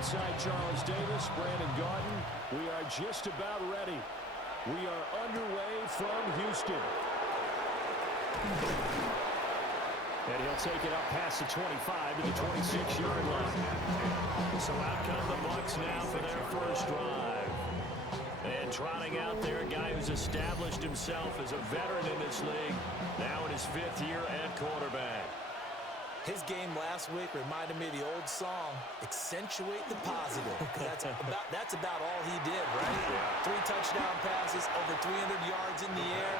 alongside Charles Davis, Brandon Gaudin. We are just about ready. We are underway from Houston. And he'll take it up past the 25 to the 26-yard line. So out come the Bucs now for their first drive. And trotting out there, a guy who's established himself as a veteran in this league, now in his 5th year at quarterback. His game last week reminded me of the old song, accentuate the positive. That's about all he did, right? Yeah. 3 touchdown passes, over 300 yards in the air.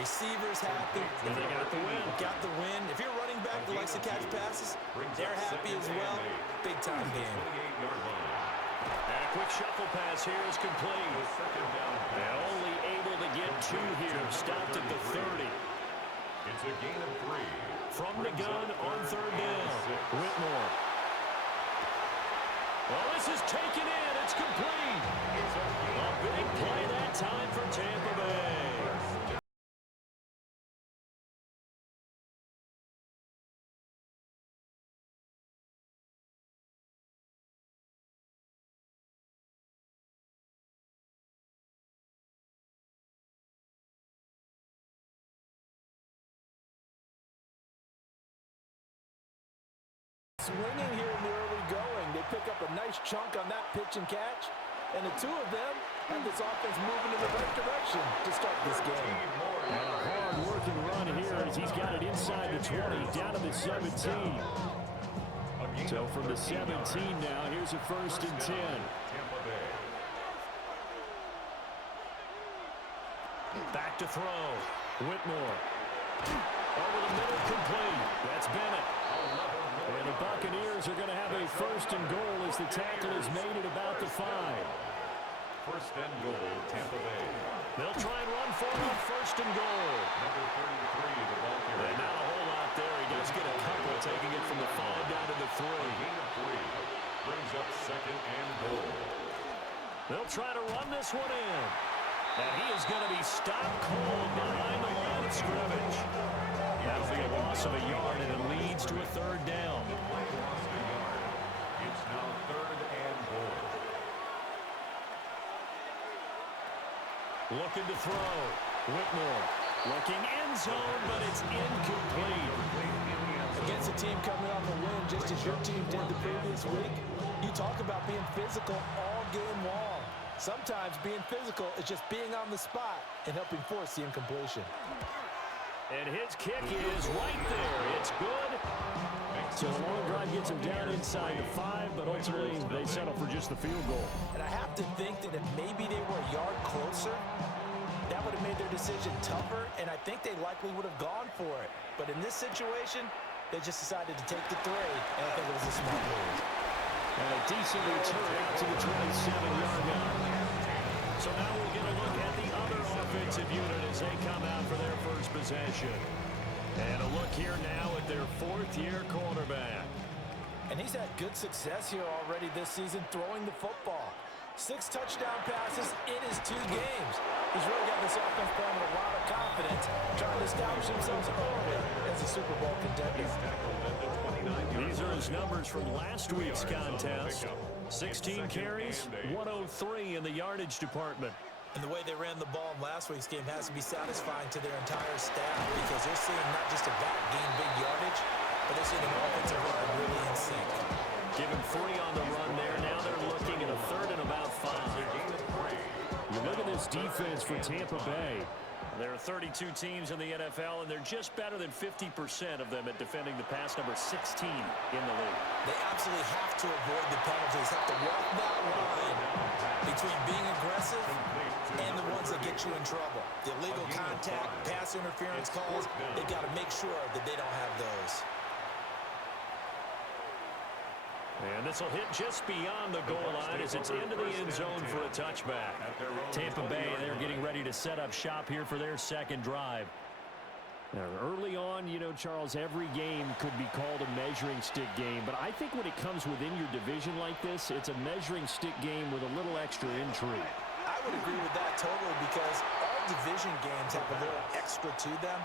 Receivers happy. And they got the win. Got the win. If you're running back that likes to catch passes, they're happy as well. Big-time game. And a quick shuffle pass here is complete. And only able to get 2 here. Stopped at the 30. It's a gain of 3. From the gun on 3rd down. Whitmore. Well, this is taken in. It's complete. A big play that time for Tampa Bay. Swinging here in the early going. They pick up a nice chunk on that pitch and catch. And the 2 of them have this offense moving in the right direction to start this game. And a hard-working run here as he's got it inside the 20, down to the 17. So from the 17 now, here's a 1st and 10. Back to throw. Whitmore. Over the middle, complete. That's Bennett. And the Buccaneers are going to have a 1st and goal as the tackle is made at about the 5. 1st and goal, Tampa Bay. They'll try and run for it on 1st and goal. Number 33, the ball carrier. And not a whole lot there. He does get a couple, taking it from the 5 down to the 3. Gain of 3. Brings up 2nd and goal. They'll try to run this one in. And he is going to be stopped cold behind the line of scrimmage. That'll be a loss of a yard, and it leads to a 3rd down. It's now 3rd and goal. Looking to throw. Whitmore looking end zone, but it's incomplete. Against a team coming off a win just as your team did the previous week, you talk about being physical all game long. Sometimes being physical is just being on the spot and helping force the incompletion. And his kick is right there. It's good. So the long drive gets him down inside the 5, but ultimately they settle for just the field goal. And I have to think that if maybe they were a yard closer, that would have made their decision tougher, and I think they likely would have gone for it. But in this situation, they just decided to take the 3, and I think it was a smart move. And a decent return out to the 27-yard line. So now we'll get a look at the other offensive unit as they come out for their first possession. And a look here now at their 4th-year quarterback. And he's had good success here already this season throwing the football. 6 touchdown passes in his 2 games. He's really got this offense playing with a lot of confidence, trying to establish themselves early as a Super Bowl contender. These are his numbers from last week's contest. 16 carries, 103 in the yardage department. And the way they ran the ball in last week's game has to be satisfying to their entire staff because they're seeing not just a back gain big yardage, but they're seeing an offensive line really in sync. Given 3 on the run there. Now they're looking at a 3rd and about 5. You look at this defense for Tampa Bay. There are 32 teams in the NFL, and they're just better than 50% of them at defending the pass, number 16 in the league. They absolutely have to avoid the penalties, have to walk that line between being aggressive and the ones that get you in trouble. The illegal contact, pass interference calls, they've got to make sure that they don't have those. And this will hit just beyond the goal line as it's into the end zone for a touchback. Tampa Bay, they're getting ready to set up shop here for their 2nd drive. Now, early on, you know, Charles, every game could be called a measuring stick game. But I think when it comes within your division like this, it's a measuring stick game with a little extra intrigue. I would agree with that totally because all division games have a little extra to them,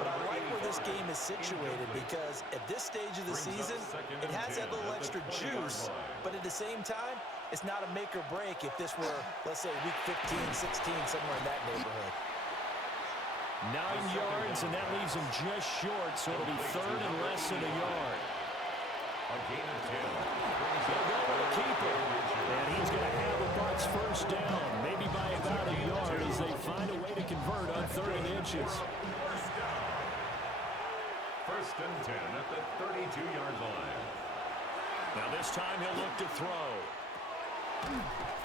but I like where this game is situated because at this stage of the season, it has that little extra juice, but at the same time, it's not a make or break if this were, let's say, week 15, 16, somewhere in that neighborhood. 9 yards, and that leaves him just short, so it'll be third and less than a yard. A gain of 10. They'll go with the keeper, and he's going to have the Bucs first down, maybe by about a yard as they find a way to convert on 3rd and inches. First and 10 at the 32-yard line. Now this time he'll look to throw.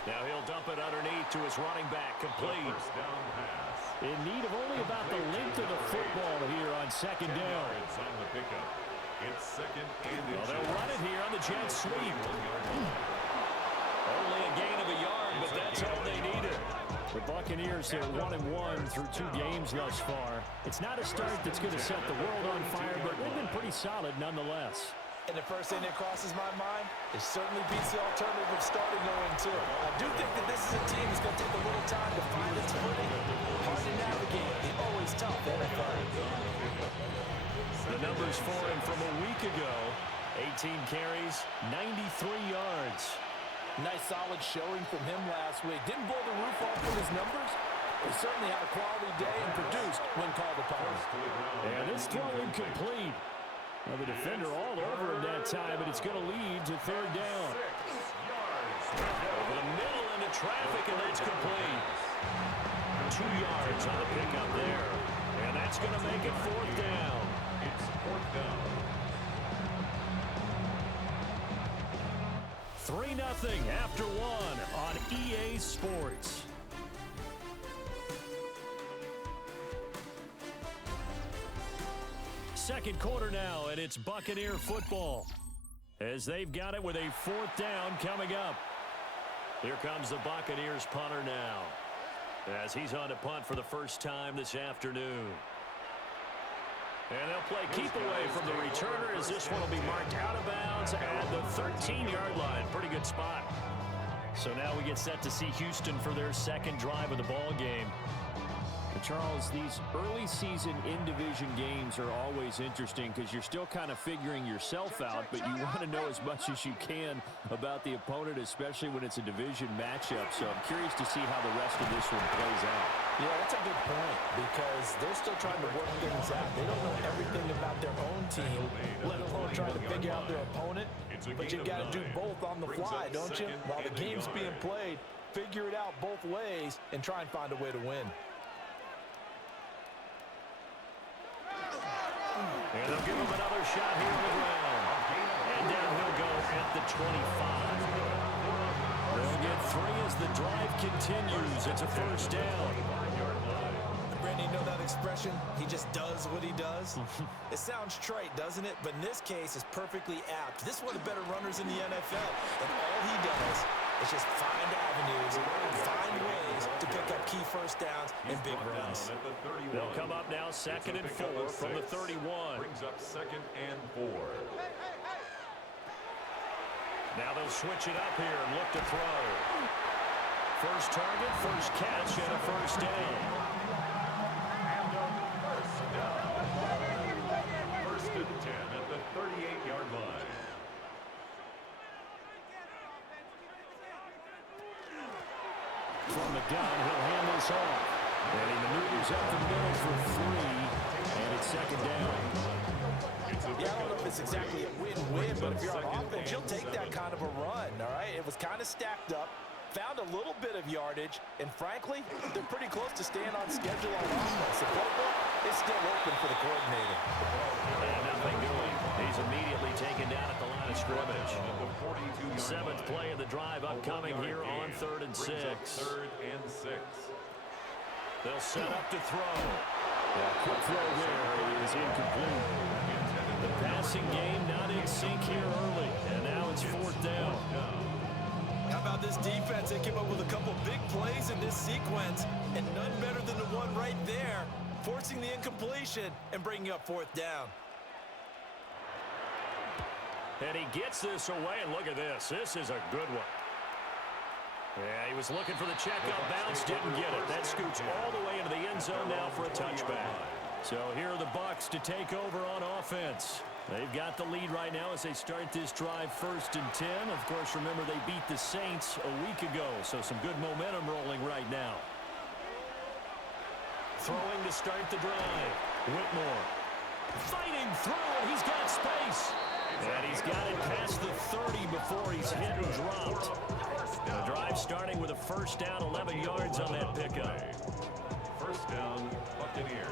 Now he'll dump it underneath to his running back, complete. First down pass. In need of only about the length of the football here on 2nd down. It's on the pickup. It's 2nd and Well, they'll run it here on the jet sweep. Only a gain of a yard, but that's all they needed. The Buccaneers are 1-1 through 2 games thus far. It's not a start that's going to set the world on fire, but they've been pretty solid nonetheless. And the first thing that crosses my mind, it certainly beats the alternative of starting 0-2. I do think that this is a team that's going to take a little time to find its footing. Hard to navigate. The always tough NFL. The numbers for him from a week ago, 18 carries, 93 yards. Nice solid showing from him last week. Didn't blow the roof off with his numbers. He certainly had a quality day and produced when called upon. And this throw incomplete. Now the defender all over him that time, but it's going to lead to 3rd down. Over the middle into traffic, and that's complete. 2 yards on the pickup there. And that's going to make it 4th down. It's 4th down. 3-0 after 1 on EA Sports. Second quarter now, and it's Buccaneer football as they've got it with a 4th down coming up. Here comes the Buccaneers punter now as he's on to punt for the first time this afternoon. And they'll play keep away from the returner as this one will be marked out of bounds at the 13-yard line. Pretty good spot. So now we get set to see Houston for their second drive of the ball game. Charles, these early season in-division games are always interesting because you're still kind of figuring yourself out, but you want to know as much as you can about the opponent, especially when it's a division matchup. So I'm curious to see how the rest of this one plays out. Yeah, that's a good point because they're still trying to work things out. They don't know everything about their own team, let alone trying to figure out their opponent. But you got to do both on the fly, don't you? While the game's being played, figure it out both ways and try and find a way to win. And they'll give him another shot here on the ground. And down he'll go at the 25. They'll get 3 as the drive continues. It's a first down. Randy, you know that expression? He just does what he does? It sounds trite, doesn't it? But in this case, it's perfectly apt. This is one of the better runners in the NFL. And all he does is just find avenues, find ways to pick up key first downs and big runs. They'll come up now 2nd and 4 from the 31. Brings up 2nd and 4. Now they'll switch it up here and look to throw. First target, first catch, and a first down. First and 10 at the 38-yard line. From the gun, he'll hand this off. And he maneuvers up the middle for 3, and it's 2nd down. Yeah, I don't know if it's exactly a win-win, but if you're on offense, you'll take that kind of a run, all right? It was kind of stacked up, found a little bit of yardage, and frankly, they're pretty close to staying on schedule on offense. The playbook is still open for the coordinator. And nothing doing. He's immediately taken down at the line of scrimmage. 7th play of the drive upcoming here on 3rd and 6. 3rd and 6. They'll set up to throw. Quick throw there is incomplete. The passing game not in sync here early, and now it's 4th down. How about this defense? They came up with a couple big plays in this sequence, and none better than the one right there, forcing the incompletion and bringing up 4th down. And he gets this away, and look at this. This is a good one. Yeah, he was looking for the check out bounce, didn't get it. That scoots all the way into the end zone now for a touchback. So here are the Bucs to take over on offense. They've got the lead right now as they start this drive 1st and 10. Of course, remember they beat the Saints a week ago, so some good momentum rolling right now. Throwing to start the drive. Whitmore fighting through, and he's got space. And he's got it past the 30 before he's hit and dropped. The drive starting with a 1st down, 11 yards on that pickup. 1st down, Buccaneers.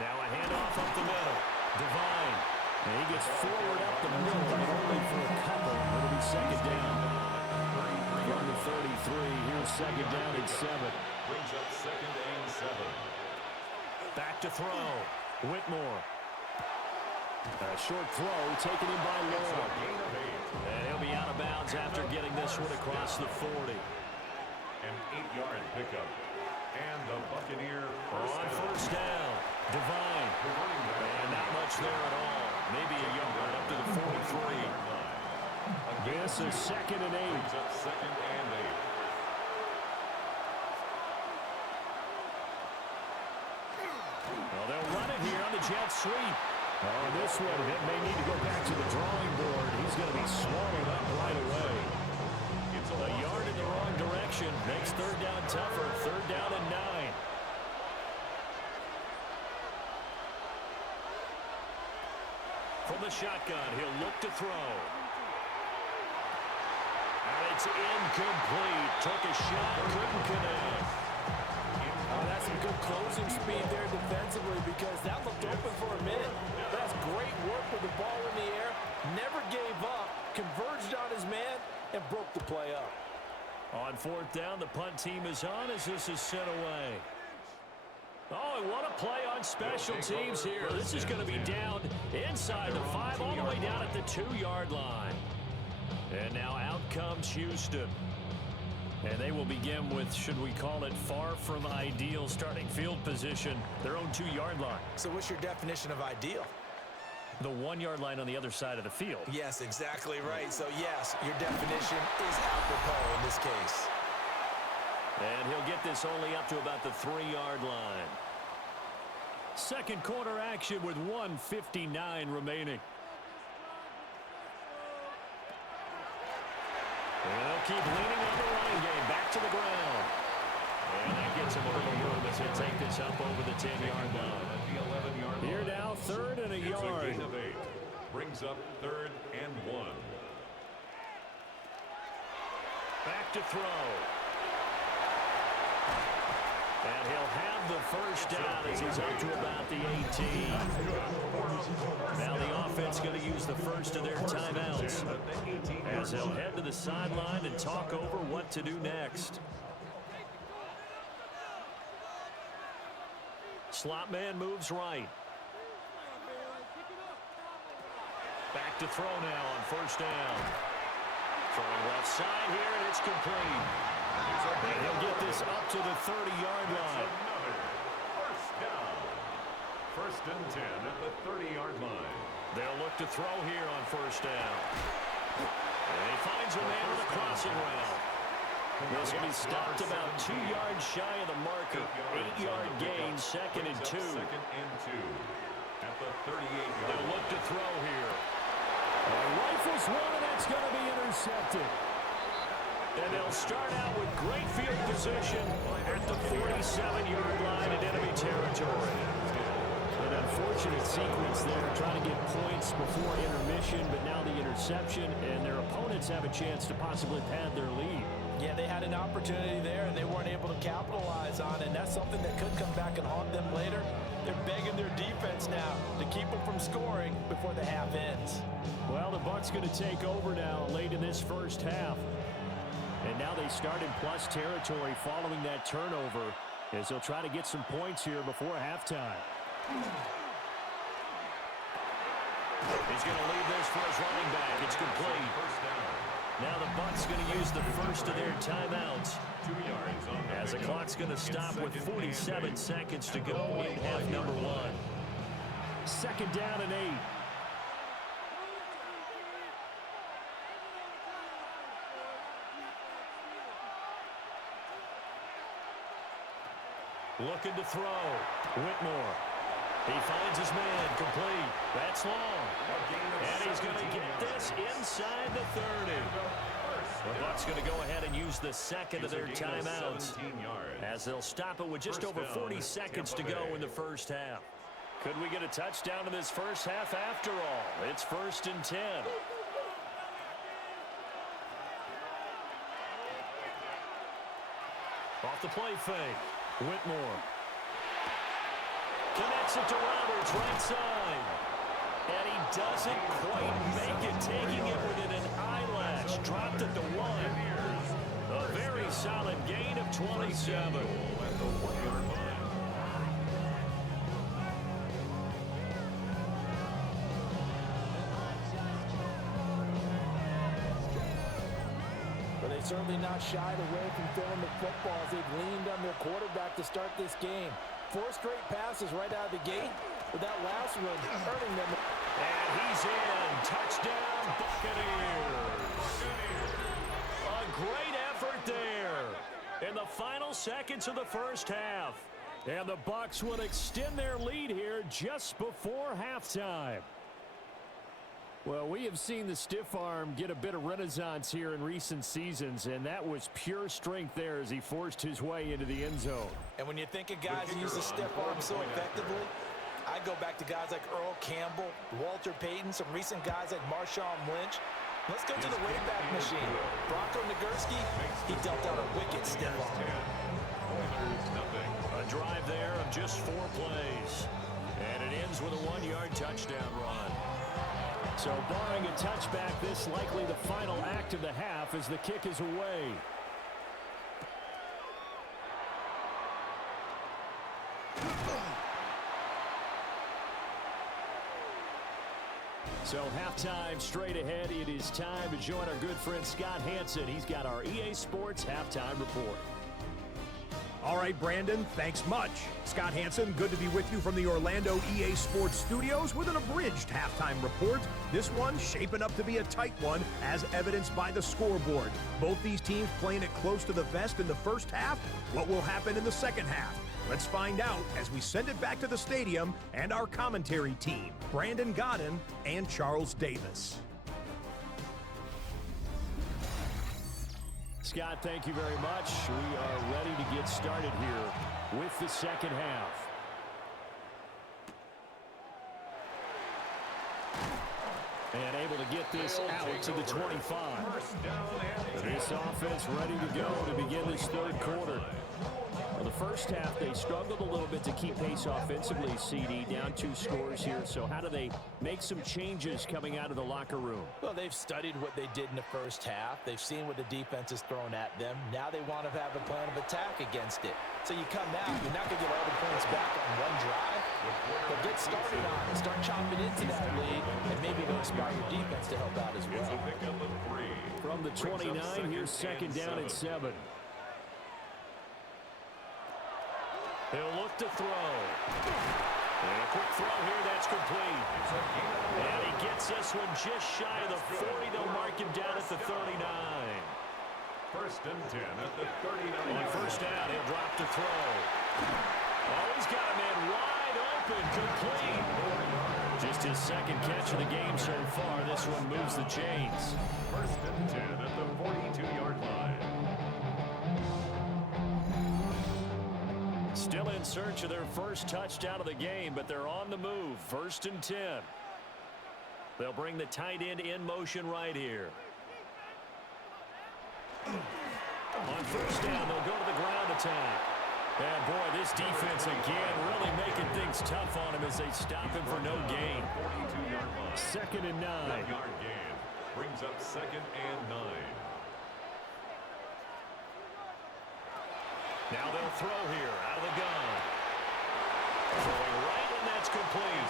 Now a handoff up the middle. Divine. And he gets forward up the middle, and only for a couple. It'll be 2nd down. From the 33, here's 2nd down and 7. Brings up 2nd and 7. Back to throw. Whitmore. A short throw taken in by Law. And he'll be out of bounds after getting this one across the 40. An 8-yard pickup. And the Buccaneer on 1st down. Divine. And not much there at all. Maybe a yard up to the 43. This is 2nd and 8. Brings up 2nd and 8. Well, they'll run it here on the jet sweep. Oh, this one, it may need to go back to the drawing board. He's going to be swallowed up right away. It's a yard in the wrong direction. Makes 3rd down tougher. 3rd down and 9. From the shotgun, he'll look to throw. And it's incomplete. Took a shot, couldn't connect. Oh, that's some good closing speed there defensively because that looked open for a minute. That's great work with the ball in the air. Never gave up, converged on his man, and broke the play up. On 4th down, the punt team is on as this is sent away. Oh, and what a play on special teams here. This is going to be down inside the 5, all the way down at the 2-yard line. And now out comes Houston. And they will begin with, should we call it, far from ideal starting field position, their own 2-yard line. So what's your definition of ideal? The 1-yard line on the other side of the field. Yes, exactly right. So, yes, your definition is apropos in this case. And he'll get this only up to about the 3-yard line. 2nd quarter action with 1:59 remaining. And they'll keep leaning on the running game. Back to the ground. And that gets him a little room as he'll take this up over the 10-yard line. Here now, 3rd and a yard. It's a gain of 8. Brings up 3rd and 1. Back to throw. And he'll have the 1st down as he's up to about the 18. Now the offense going to use the first of their timeouts as they'll head to the sideline and talk over what to do next. Slot man moves right. Back to throw now on 1st down. Throwing left side here, and it's complete. And he'll get this up to the 30-yard line. 1st down. 1st and 10 at the 30-yard line. They'll look to throw here on 1st down. And he finds a man with a crossing route. This will be stopped about 2 yards shy of the marker. 8-yard gain, 2nd and 2. 2nd and 2 at the 38-yard. They'll look to throw here. Rifles one, and that's going to be intercepted. And they'll start out with great field position at the 47-yard line in enemy territory. An unfortunate sequence there, trying to get points before intermission, but now the interception, and their opponents have a chance to possibly pad their lead. Yeah, they had an opportunity there, and they weren't able to capitalize on it, and that's something that could come back and haunt them later. They're begging their defense now to keep them from scoring before the half ends. Well, the Bucs going to take over now late in this 1st half. And now they start in plus territory following that turnover as they'll try to get some points here before halftime. He's going to leave this for his running back. It's complete. Now the Bucs going to use the first of their timeouts. 2 yards on the as the clock's going to stop with 47 seconds to go in half number 1. 2nd down and 8. Looking to throw. Whitmore. He finds his man. Complete. That's long. And he's going to get this inside the 30. The Bucs going to go ahead and use the second of their timeouts, as they'll stop it with just over 40 seconds to go in the first half. Could we get a touchdown in this first half after all? It's 1st and 10. Off the play fake. Whitmore. Connects it to Roberts, right side. And he doesn't quite make it, taking it within an eyelash. Dropped it to 1. A very solid gain of 27. But they certainly not shied away from throwing the football as they've leaned on their quarterback to start this game. 4 straight passes right out of the gate, with that last one hurting them. And he's in. Touchdown, Buccaneers. A great effort there in the final seconds of the first half. And the Bucs will extend their lead here just before halftime. Well, we have seen the stiff arm get a bit of renaissance here in recent seasons, and that was pure strength there as he forced his way into the end zone. And when you think of guys who use the stiff arm so effectively, I go back to guys like Earl Campbell, Walter Payton, some recent guys like Marshawn Lynch. Let's go to the Wayback Machine. Bronco Nagurski, he dealt out a wicked stiff arm. A drive there of just 4 plays. And it ends with a 1-yard touchdown run. So barring a touchback, this likely the final act of the half as the kick is away. So halftime straight ahead. It is time to join our good friend Scott Hanson. He's got our EA Sports halftime report. All right, Brandon, thanks much. Scott Hanson, good to be with you from the Orlando EA Sports Studios with an abridged halftime report. This one shaping up to be a tight one, as evidenced by the scoreboard. Both these teams playing it close to the vest in the first half. What will happen in the second half? Let's find out as we send it back to the stadium and our commentary team, Brandon Godden and Charles Davis. Scott, thank you very much. We are ready to get started here with the second half. And able to get this out to the 25. This offense ready to go to begin this third quarter. Well, the first half, they struggled a little bit to keep pace offensively, CD, down 2 scores here. So how do they make some changes coming out of the locker room? Well, they've studied what they did in the first half. They've seen what the defense has thrown at them. Now they want to have a plan of attack against it. So you come out, you're not going to get all the points back on one drive, but get started on it. Start chopping into that lead, and maybe it'll inspire your defense to help out as well. From the 29, here's second down and 7. He'll look to throw. And a quick throw here, that's complete. And he gets this one just shy of the 40. They'll mark him down at the 39. 1st and 10 at the 39. On first down, he'll drop to throw. Oh, he's got a man wide open, complete. Just his second catch of the game so far. This one moves the chains. 1st and 10 at the 42-yard line. Still in search of their first touchdown of the game, but they're on the move. 1st and 10. They'll bring the tight end in motion right here. On first down, they'll go to the ground attack. And boy, this defense again really making things tough on him as they stop him for no gain. 42-yard line. 2nd and 9. 9-yard gain brings up 2nd and 9. Now they'll throw here out of the gun. Throwing right, and that's complete.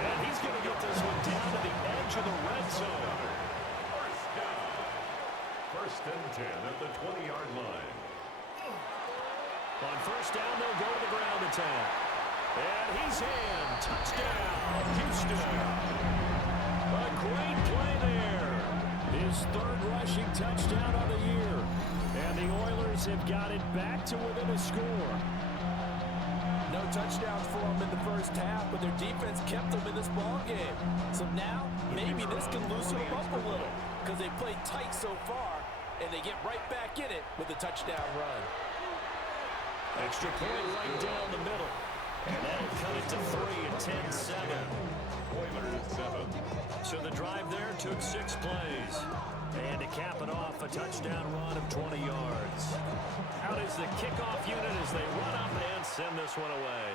And he's going to get this one down to the edge of the red zone. 1st and 10 at the 20-yard line. On first down, they'll go to the ground attack. And he's in. Touchdown, Houston. A great play there. His 3rd rushing touchdown of the year. And the Oilers have got it back to within a score. touchdowns for them in the first half, but their defense kept them in this ball game. So now, maybe this can loosen them up a little because they played tight so far, and they get right back in it with a touchdown run. Extra point right down the middle. And that'll cut it to 3 and 10-7. So the drive there took 6 plays. And to cap it off, a touchdown run of 20 yards. Out is the kickoff unit as they run up and send this one away.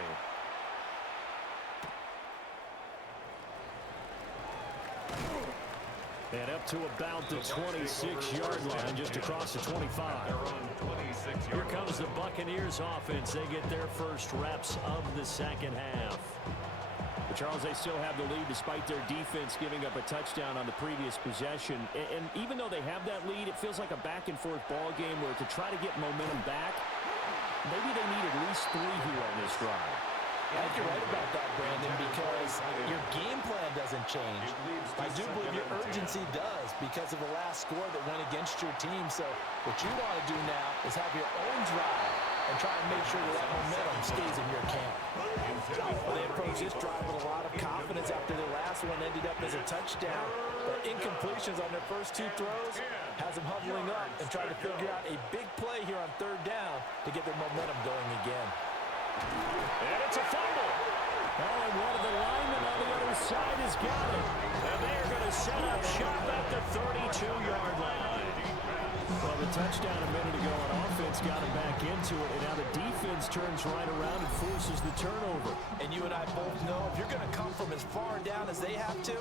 And up to about the 26-yard line, just across the 25. Here comes the Buccaneers offense. They get their first reps of the second half. But Charles, they still have the lead despite their defense giving up a touchdown on the previous possession. And even though they have that lead, it feels like a back-and-forth ball game where to try to get momentum back, maybe they need at least 3 here on this drive. I think you're right about that, Brandon, because your game plan doesn't change. I do believe your urgency does because of the last score that went against your team. So what you want to do now is have your own drive and try and make sure that momentum stays in your camp. Well, they approach this drive with a lot of confidence after their last one ended up as a touchdown. But incompletions on their first 2 throws has them huddling up and trying to figure out a big play here on 3rd down to get their momentum going again. And it's a fumble. Oh, and one of the linemen on the other side has got it. And they are going to set up shop at the 32-yard line. Well, the touchdown a minute ago on offense got him back into it, and now the defense turns right around and forces the turnover. And you and I both know if you're going to come from as far down as they have to,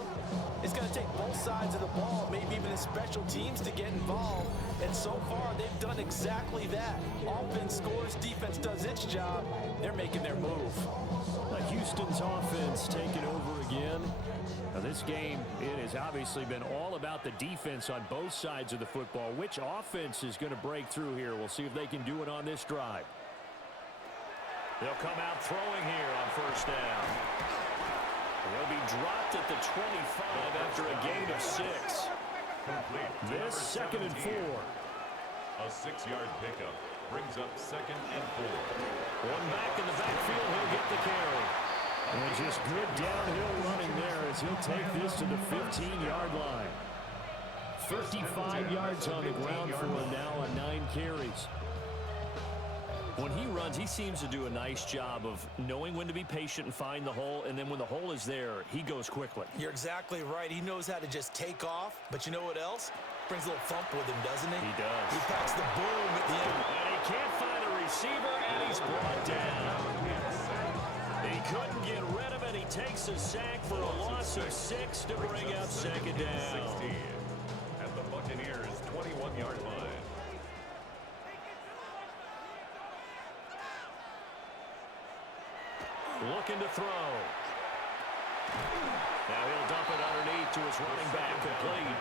it's going to take both sides of the ball, maybe even the special teams to get involved. And so far, they've done exactly that. Offense scores, defense does its job. They're making their move. Houston's offense taking over again. Now this game, it has obviously been all about the defense on both sides of the football. Which offense is going to break through here? We'll see if they can do it on this drive. They'll come out throwing here on 1st down. They'll be dropped at the 25 after a gain of 6. This 2nd and 4. A 6-yard pickup brings up 2nd and 4. One back in the backfield, he'll get the carry. And just good downhill running there as he'll take this to the 15-yard line. 55 yards on the ground for him now on 9 carries. When he runs, he seems to do a nice job of knowing when to be patient and find the hole, and then when the hole is there, he goes quickly. You're exactly right. He knows how to just take off, but you know what else? Brings a little thump with him, doesn't he? He does. He packs the boom at the end. And he can't find a receiver, and he's brought down. He couldn't get rid of it. He takes a sack for a loss of 6 to bring up 2nd down. 16 at the Buccaneers' 21-yard line. Looking to throw. Now he'll dump it underneath to his running back, complete.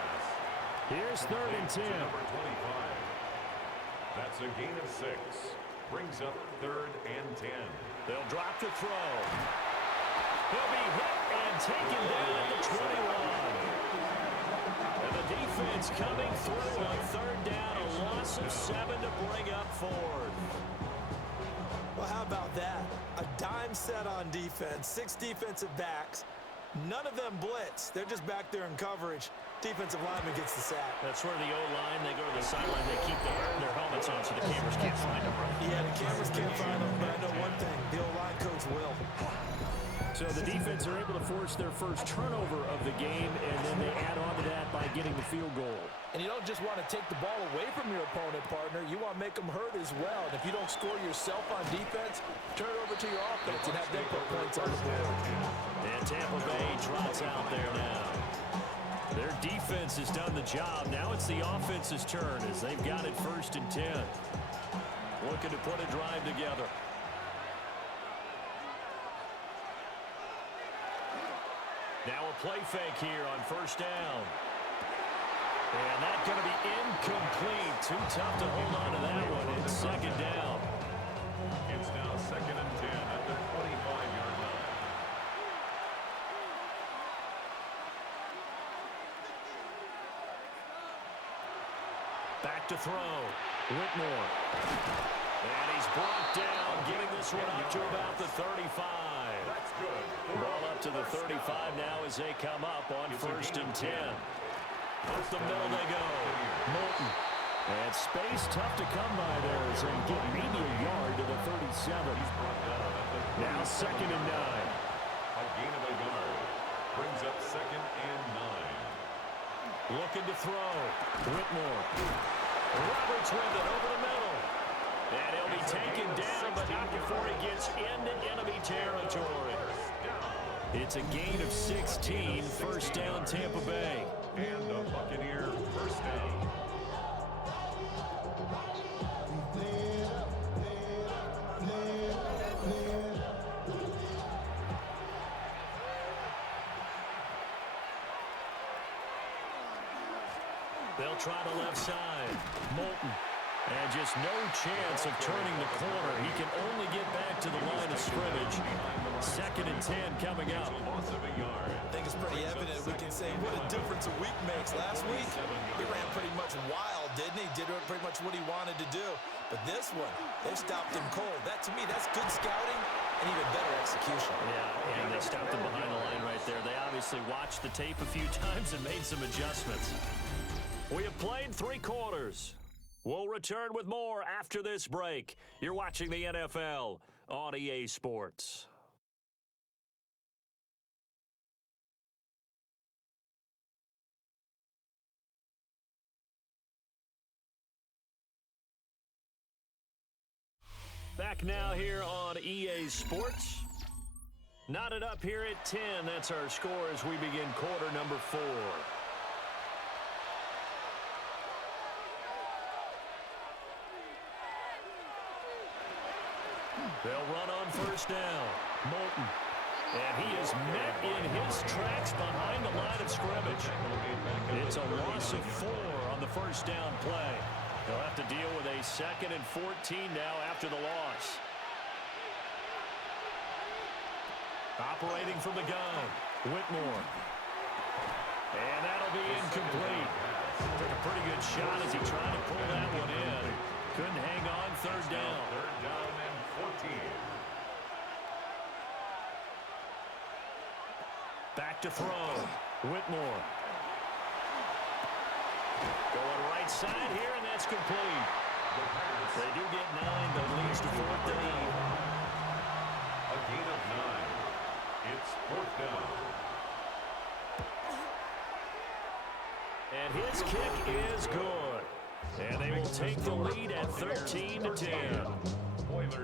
Here's 3rd and 10. Number 25. That's a gain of 6. Brings up 3rd and 10. They'll drop to throw. He'll be hit and taken down at the 21. And the defense coming through on 3rd down, a loss of 7 to bring up 4th. Well, how about that? A dime set on defense, 6 defensive backs. None of them blitz. They're just back there in coverage. Defensive lineman gets the sack. That's where the O-line, they go to the sideline, they keep their helmets on so the cameras can't find them. Yeah, the cameras can't find them, but I know one thing. The O-line coach will. So the defense are able to force their first turnover of the game, and then they add on to that by getting the field goal. And you don't just want to take the ball away from your opponent, partner. You want to make them hurt as well. And if you don't score yourself on defense, turn it over to your offense and have them put points on the board. And Tampa Bay trots out there now. Their defense has done the job. Now it's the offense's turn as they've got it 1st and 10. Looking to put a drive together. Now a play fake here on 1st down. And that's going to be incomplete. Too tough to hold on to that one. It's 2nd down. It's now 2nd and 10 at the 25-yard line. Back to throw. Whitmore. And he's brought down, getting this one up to about the 35. That's good. Ball up to the 35 now as they come up on 1st and 10. Up the middle they go. Moulton. And space tough to come by there as they get maybe a yard to the 37. Now 2nd and 9. A gain of a yard. Brings up 2nd and 9. Looking to throw. Whitmore. Roberts with it over the middle. And he'll be taken down, but not before he gets into enemy territory. It's a gain of 16. 1st down, Tampa Bay. And the Buccaneer 1st down. They'll try the left side. Moulton. And just no chance of turning the corner. He can only get back to the line of scrimmage. 2nd and 10 coming up. I think it's pretty evident. We can say what a difference a week makes. Last week, he ran pretty much wild, didn't he? Did pretty much what he wanted to do. But this one, they stopped him cold. That, to me, that's good scouting and even better execution. Yeah, and they stopped him behind the line right there. They obviously watched the tape a few times and made some adjustments. We have played 3 quarters. We'll return with more after this break. You're watching the NFL on EA Sports. Back now here on EA Sports. Knotted up here at 10. That's our score as we begin quarter number 4. They'll run on 1st down. Moulton. And he is met in his tracks behind the line of scrimmage. It's a loss of 4 on the 1st down play. They'll have to deal with a 2nd and 14 now after the loss. Operating from the gun, Whitmore. And that'll be incomplete. Took a pretty good shot as he tried to pull that one in. Couldn't hang on. 3rd down. 3rd down and 14. Back to throw. Whitmore. Going right side here, and that's complete. They do get 9, but leads to 4th down. A gain of 9. It's 4th down. And his kick is good. And they will take the lead at 13-10.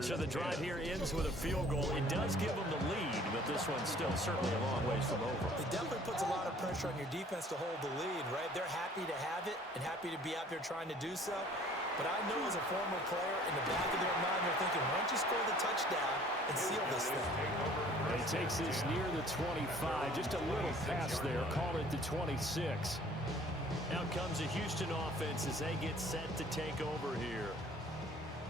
So the drive here ends with a field goal. It does give them the lead, but this one's still certainly a long ways from over. It definitely puts a lot of pressure on your defense to hold the lead, right? They're happy to have it and happy to be out there trying to do so. But I know as a former player, in the back of their mind, they're thinking, why don't you score the touchdown and seal this thing? He takes this near the 25. Just a little pass there. Call it the 26. Now comes the Houston offense as they get set to take over here.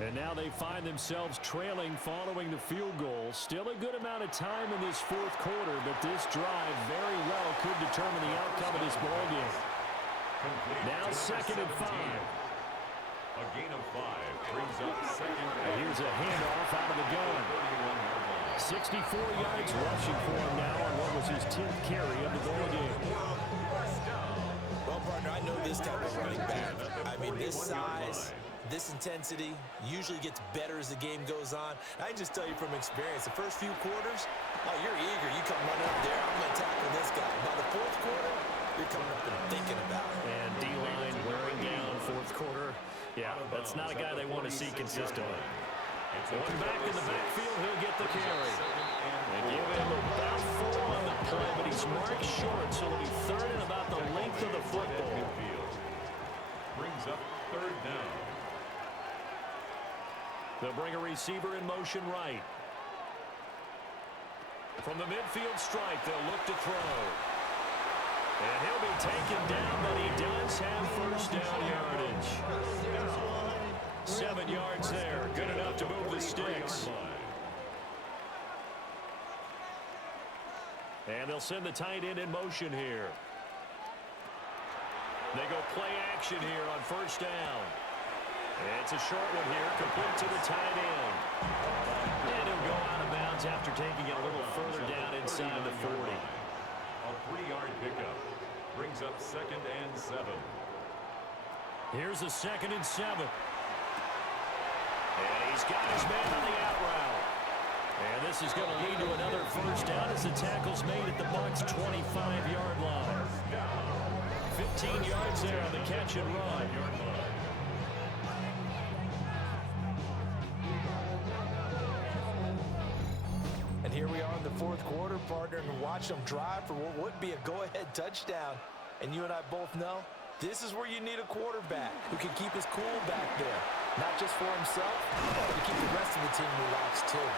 And now they find themselves trailing following the field goal. Still a good amount of time in this 4th quarter, but this drive very well could determine the outcome of this ball game. Now 2nd and 5. A gain of 5 brings up 2nd. Here's a handoff out of the gun. 64 yards rushing for him now on what was his 10th carry of the ball game. Well, partner, I know this type of running back. I mean, this size, this intensity usually gets better as the game goes on. I can just tell you from experience, the first few quarters, oh, you're eager. You come running up there, I'm going to tackle this guy. By the 4th quarter, you're coming up and thinking about it. And D-line wearing down 4th quarter. Yeah, that's not a guy they want to see consistently. One back in the backfield, he'll get the carry. They give him about 4 on the play, but he's marked short, so it'll be 3rd and about the length of the football. Brings up 3rd down. They'll bring a receiver in motion right. From the midfield strike, they'll look to throw. And he'll be taken down, but he does have 1st down yardage. 7 yards there. Good enough to move the sticks. And they'll send the tight end in motion here. They go play action here on 1st down. It's a short one here, complete to the tight end. And he'll go out of bounds after taking it a little further down inside the 40. A 3-yard pickup brings up 2nd and 7. Here's a 2nd and 7. And he's got his man on the out route. And this is going to lead to another first down as the tackle's made at the Bucs' 25-yard line. 15 yards there on the catch and run. And here we are in the fourth quarter, partner, and watch them drive for what would be a go-ahead touchdown. And you and I both know this is where you need a quarterback who can keep his cool back there. Not just for himself, but to keep the rest of the team relaxed too.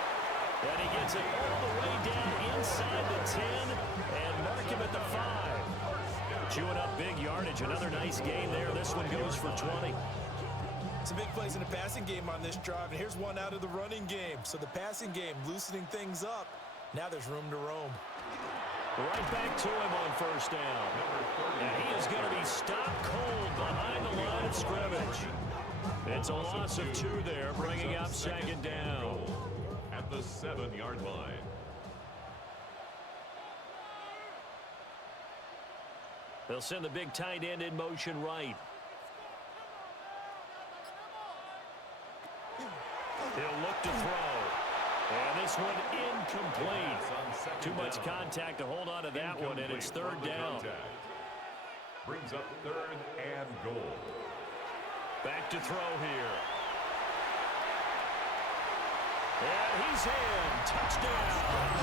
And he gets it all the way down inside the 10 and mark him at the 5. Chewing up big yardage. Another nice gain there. This one goes for 20. Some big plays in the passing game on this drive, and here's one out of the running game. So the passing game loosening things up. Now there's room to roam. Right back to him on first down. And he is going to be stopped cold behind the line of scrimmage. It's a loss of 2 there, bringing up 2nd down. At the 7-yard line. They'll send the big tight end in motion right. He'll look to throw. And this one incomplete. Too much contact to hold on to that one, and it's 3rd down. Brings up 3rd and goal. Back to throw here. And he's in. Touchdown,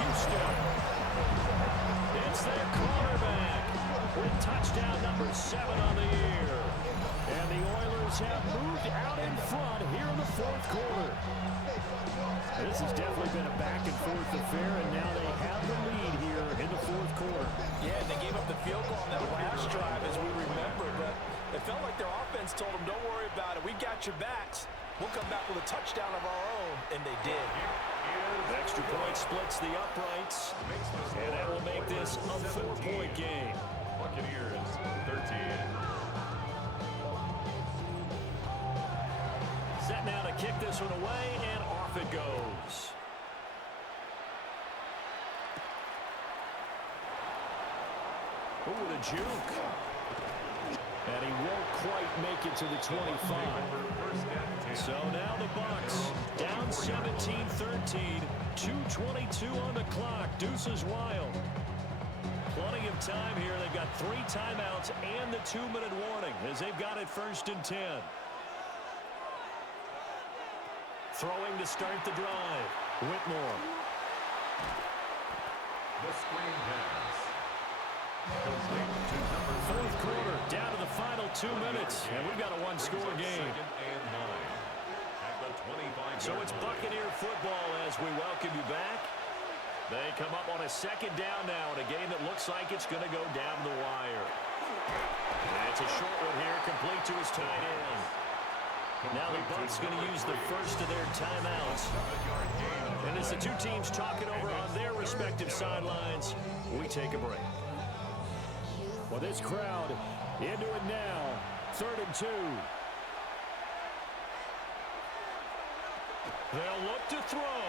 Houston. It's their quarterback with touchdown number 7 on the year. And the Oilers have moved out in front here in the fourth quarter. This has definitely been a back-and-forth affair, and now they have the lead here in the fourth quarter. Yeah, they gave up the field goal on that last drive, as we remember, but it felt like their offense told them, don't worry about it. We got your backs. We'll come back with a touchdown of our own, and they did. Extra point splits the uprights, and that will make this a 4-point game. Buccaneers 13. Set now to kick this one away, and off it goes. Ooh, the juke. And he won't quite make it to the 25. So now the Bucs down 17-13, 2:22 on the clock. Deuces wild. Plenty of time here. They've got 3 timeouts and the 2-minute warning as they've got it 1st and 10. Throwing to start the drive. Whitmore. The screen pass. Complete to number 3. Fourth quarter, down to the final 2 minutes, and we've got a 1-score game. 2nd and 9. At the 25. So it's Buccaneer football as we welcome you back. They come up on a 2nd down now in a game that looks like it's going to go down the wire. And it's a short one here, complete to his tight end. Now the Bucs going to use the first of their timeouts. And as the two teams talking over on their respective sidelines, we take a break. Well, this crowd into it now. 3rd and 2. They'll look to throw.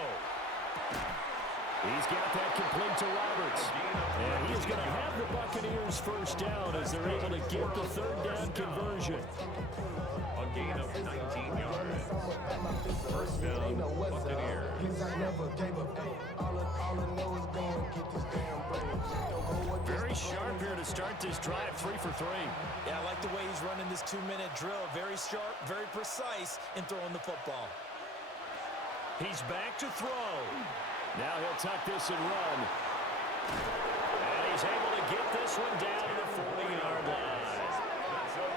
He's got that complete to Roberts. And he is going to have the Buccaneers first down as they're able to get the 3rd down conversion. A gain of 19 yards. First down, Buccaneers. Very sharp here to start this drive, 3 for 3. Yeah, I like the way he's running this 2-minute drill. Very sharp, very precise in throwing the football. He's back to throw. Now he'll tuck this and run. And he's able to get this one down to the 40-yard line.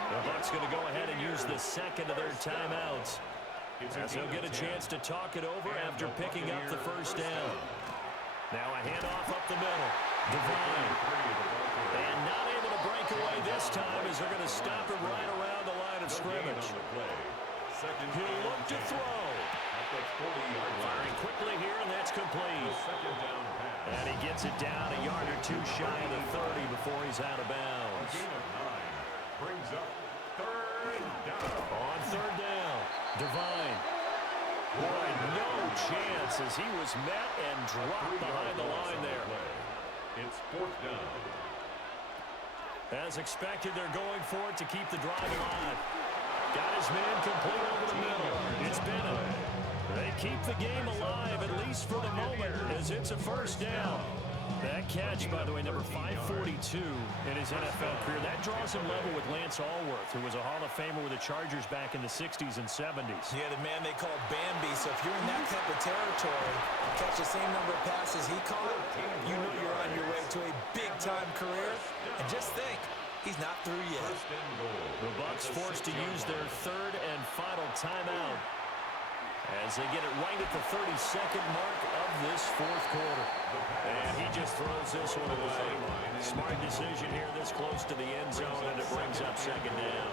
The Bucs going to go ahead and use the second of their timeouts, as he'll get a chance to talk it over after picking up the first down. Now a handoff up the middle. Devine. And not able to break away this time as they're going to stop him right around the line of scrimmage. He'll look to throw. Firing quickly here, and that's complete. And he gets it down a yard or 2 shy of the 30 before he's out of bounds. Brings up 3rd down. On 3rd down. Devine. Boy, no chance as he was met and dropped behind the line there. It's fourth down. As expected, they're going for it to keep the drive alive. Got his man complete over the middle. It's Bennett. They keep the game alive, at least for the moment, as it's a first down. That catch, by the way, number 542 in his NFL career. That draws him level with Lance Allworth, who was a Hall of Famer with the Chargers back in the 60s and 70s. Yeah, the man they call Bambi. So if you're in that type of territory, catch the same number of passes he caught, you know you're on your way to a big-time career. And just think, he's not through yet. The Bucs forced to use their third and final timeout as they get it right at the 32nd mark of this fourth quarter. And he just throws this one away. Smart decision here this close to the end zone, and it brings up second down.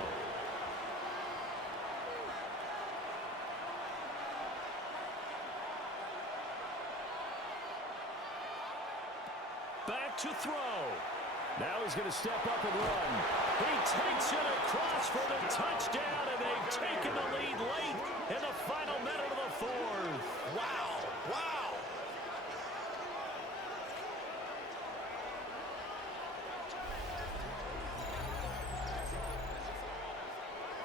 Back to throw. Now he's going to step up and run. He takes it across for the touchdown, and they've taken the lead late in the final minute of the fourth. Wow, wow.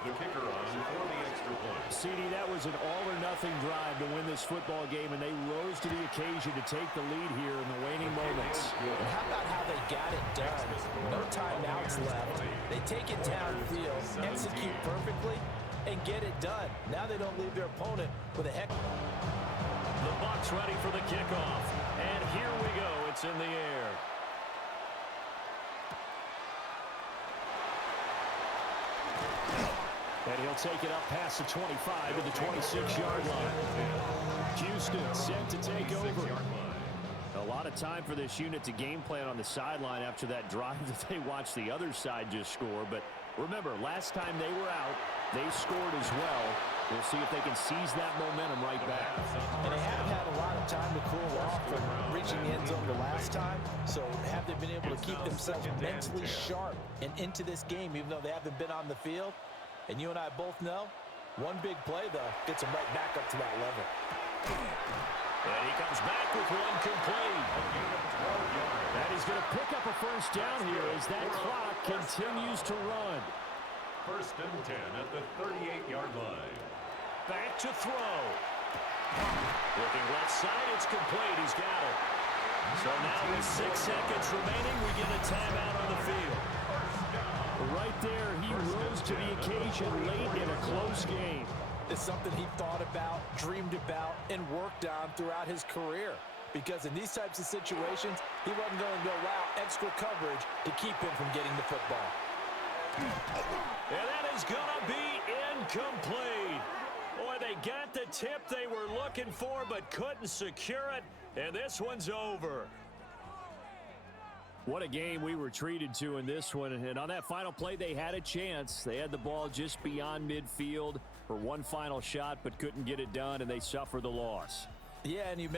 The kicker on for the extra point. CD, that was an all-or-nothing drive to win this football game, and they rose to the occasion to take the lead here in the waning moments. And how about how they got it done? No timeouts left. They take it downfield, execute perfectly, and get it done. Now they don't leave their opponent with a heck. The Bucs ready for the kickoff, and here we go. It's in the air. And he'll take it up past the 25 to the 26-yard line. Houston set to take over. A lot of time for this unit to game plan on the sideline after that drive that they watched the other side just score. But remember, last time they were out, they scored as well. We'll see if they can seize that momentum right back. And they have had a lot of time to cool off from reaching the end zone the last time. So have they been able to keep themselves mentally sharp and into this game, even though they haven't been on the field? And you and I both know, one big play, though, gets them right back up to that level. And he comes back with one complete. And he's going to pick up a first down here as that clock continues to run. First and 10 at the 38-yard line. Back to throw. Looking left side, it's complete. He's got it. So now with 6 seconds remaining, we get a timeout on the field. Right there, he rose to the occasion late in a close game. It's something he thought about, dreamed about, and worked on throughout his career. Because in these types of situations, he wasn't going to go out extra coverage to keep him from getting the football. And that is going to be incomplete. Boy, they got the tip they were looking for but couldn't secure it, and this one's over. What a game we were treated to in this one. And on that final play, they had a chance. They had the ball just beyond midfield for one final shot but couldn't get it done, and they suffer the loss. Yeah, and you mentioned